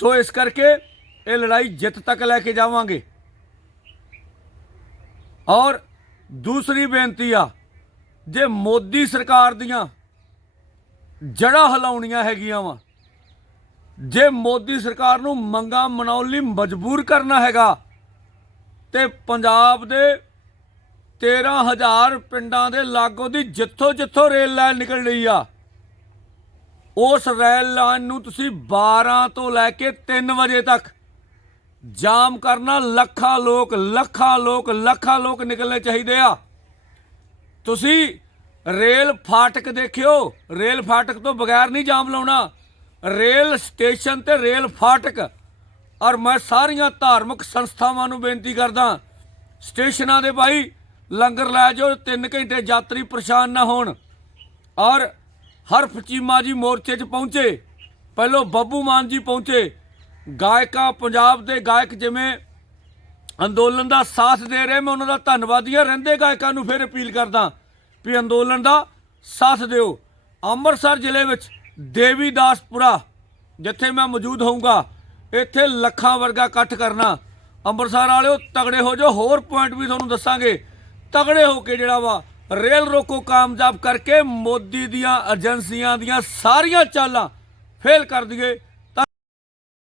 ਸੋ ਇਸ ਕਰਕੇ ਇਹ ਲੜਾਈ ਜਿੱਤ ਤੱਕ ਲੈ ਕੇ ਜਾਵਾਂਗੇ। ਔਰ ਦੂਸਰੀ ਬੇਨਤੀ ਆ, ਜੇ ਮੋਦੀ ਸਰਕਾਰ ਦੀਆਂ ਜੜ੍ਹਾਂ ਹਿਲਾਉਣੀਆਂ ਹੈਗੀਆਂ ਵਾ, ਜੇ ਮੋਦੀ ਸਰਕਾਰ ਨੂੰ ਮੰਗਾ ਮਨਾਉਣ ਲਈ ਮਜਬੂਰ ਕਰਨਾ ਹੈਗਾ, ਤੇ ਪੰਜਾਬ ਦੇ 13000 ਪਿੰਡਾਂ ਦੇ ਲਾਗੋ ਦੀ ਜਿੱਥੋਂ ਜਿੱਥੋਂ ਰੇਲ ਲਾਈਨ ਨਿਕਲ ਰਹੀ ਆ ਉਸ ਰੇਲ ਲਾਈਨ ਨੂੰ ਤੁਸੀਂ 12 ਤੋਂ ਲੈ ਕੇ 3 ਵਜੇ ਤੱਕ ਜਾਮ ਕਰਨਾ, ਲੱਖਾਂ ਲੋਕ ਲੱਖਾਂ ਲੋਕ ਲੱਖਾਂ ਲੋਕ ਨਿਕਲਣੇ ਚਾਹੀਦੇ ਆ। ਤੁਸੀਂ ਰੇਲ ਫਾਟਕ ਦੇਖਿਓ, ਰੇਲ ਫਾਟਕ ਤੋਂ ਬਗੈਰ ਨਹੀਂ ਜਾਮ ਲਾਉਣਾ। ਰੇਲ ਸਟੇਸ਼ਨ ਤੇ ਰੇਲ ਫਾਟਕ। ਔਰ ਮੈਂ ਸਾਰੀਆਂ ਧਾਰਮਿਕ ਸੰਸਥਾਵਾਂ ਨੂੰ ਬੇਨਤੀ ਕਰਦਾ, ਸਟੇਸ਼ਨਾਂ ਦੇ ਭਾਈ, ਲੰਗਰ ਲੈ ਜਾਓ 3 ਘੰਟੇ ਯਾਤਰੀ ਪਰੇਸ਼ਾਨ ਨਾ ਹੋਣ। ਔਰ ਹਰਫ ਚੀਮਾ ਜੀ ਮੋਰਚੇ 'ਚ ਪਹੁੰਚੇ। ਪਹਿਲੋਂ ਬੱਬੂ ਮਾਨ ਜੀ ਪਹੁੰਚੇ। ਗਾਇਕਾਂ ਪੰਜਾਬ ਦੇ ਗਾਇਕ ਜਿਵੇਂ ਅੰਦੋਲਨ ਦਾ ਸਾਥ ਦੇ ਰਹੇ, ਮੈਂ ਉਹਨਾਂ ਦਾ ਧੰਨਵਾਦੀ ਹਾਂ। ਰਹਿੰਦੇ ਗਾਇਕਾਂ ਨੂੰ ਫਿਰ ਅਪੀਲ ਕਰਦਾ ਵੀ ਅੰਦੋਲਨ ਦਾ ਸਾਥ ਦਿਓ। ਅੰਮ੍ਰਿਤਸਰ ਜ਼ਿਲ੍ਹੇ ਵਿੱਚ ਦੇਵੀਦਾਸਪੁਰਾ ਜਿੱਥੇ ਮੈਂ ਮੌਜੂਦ ਹੋਊਂਗਾ, ਇੱਥੇ ਲੱਖਾਂ ਵਰਗਾ ਇਕੱਠ ਕਰਨਾ। ਅੰਮ੍ਰਿਤਸਰ ਵਾਲਿਓ, ਤਗੜੇ ਹੋ ਜਾਓ। ਹੋਰ ਪੁਆਇੰਟ ਵੀ ਤੁਹਾਨੂੰ ਦੱਸਾਂਗੇ। ਤਗੜੇ ਹੋ ਕੇ ਜਿਹੜਾ ਵਾ ਰੇਲ ਰੋਕੋ ਕਾਮਯਾਬ ਕਰਕੇ ਮੋਦੀ ਦੀਆਂ ਏਜੰਸੀਆਂ ਦੀਆਂ ਸਾਰੀਆਂ ਚਾਲਾਂ ਫੇਲ ਕਰ ਦਈਏ।